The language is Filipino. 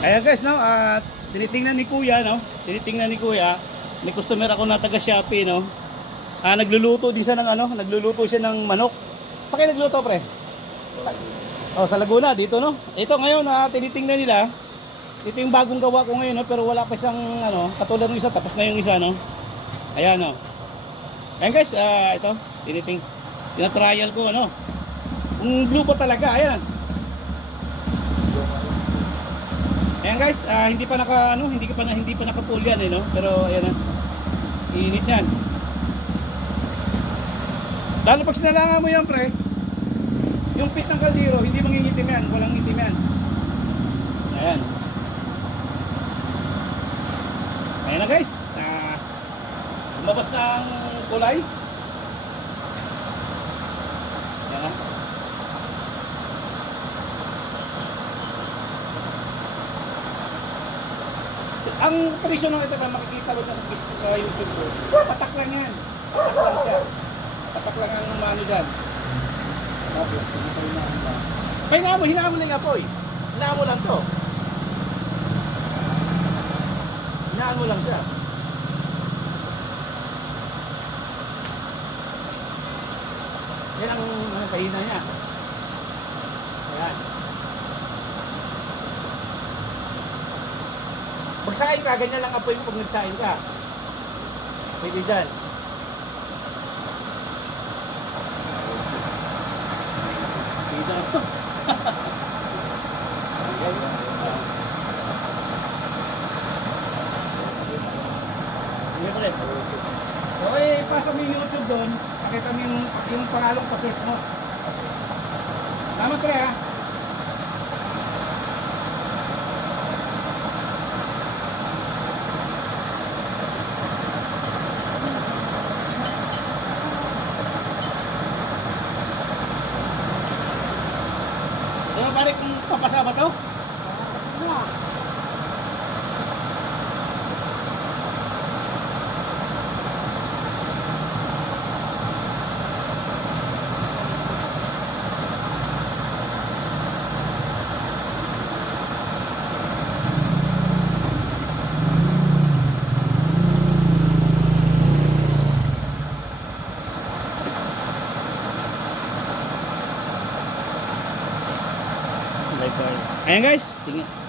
Ayan guys, no, tinitingnan ni Kuya, no? Tinitingnan ni Kuya, may customer ako na taga Shopee, no? Nagluluto din siya ng ano, nagluluto siya ng manok. Sa kayo nagluto, pre? Oh, sa Laguna dito, no? Ito ngayon, tinitingnan nila. Ito yung bagong gawa ko ngayon, no? Pero wala pa siyang ano, katulad ng isa, tapos na yung isa, no? Ayan, no. Ayan guys, ito, tinatrial ko, ano? Kung blue pa talaga, ayan. Ayan guys, hindi pa naka-full yan, no? Pero ayan na. Init yan. Lalo pag sinalangan mo yan, pre, yung pit ng kaldero, hindi mangingitim yan, walang itim yan. Ayan. Ayan na guys. Lumabas na ang kulay. Ayan na. Ang presyo ng ito na makikita mo sa YouTube ko, patak lang yan. Patak lang siya. Patak lang ang umano dyan. Hinaan mo lang apoy. Hinaan mo lang to. Hinaan mo lang siya. Yan ang kahina niya. Ayan. Magsain ka, ganyan lang apoy mo pag nagsain ka. Pwede dyan. Pwede dyan ito. Okay, pasa mo yung YouTube doon. Pakita mo yung pangalong pa-search mo. Salamat pre ha. So, balik kung papasa ba to? Ayan guys, tingnan.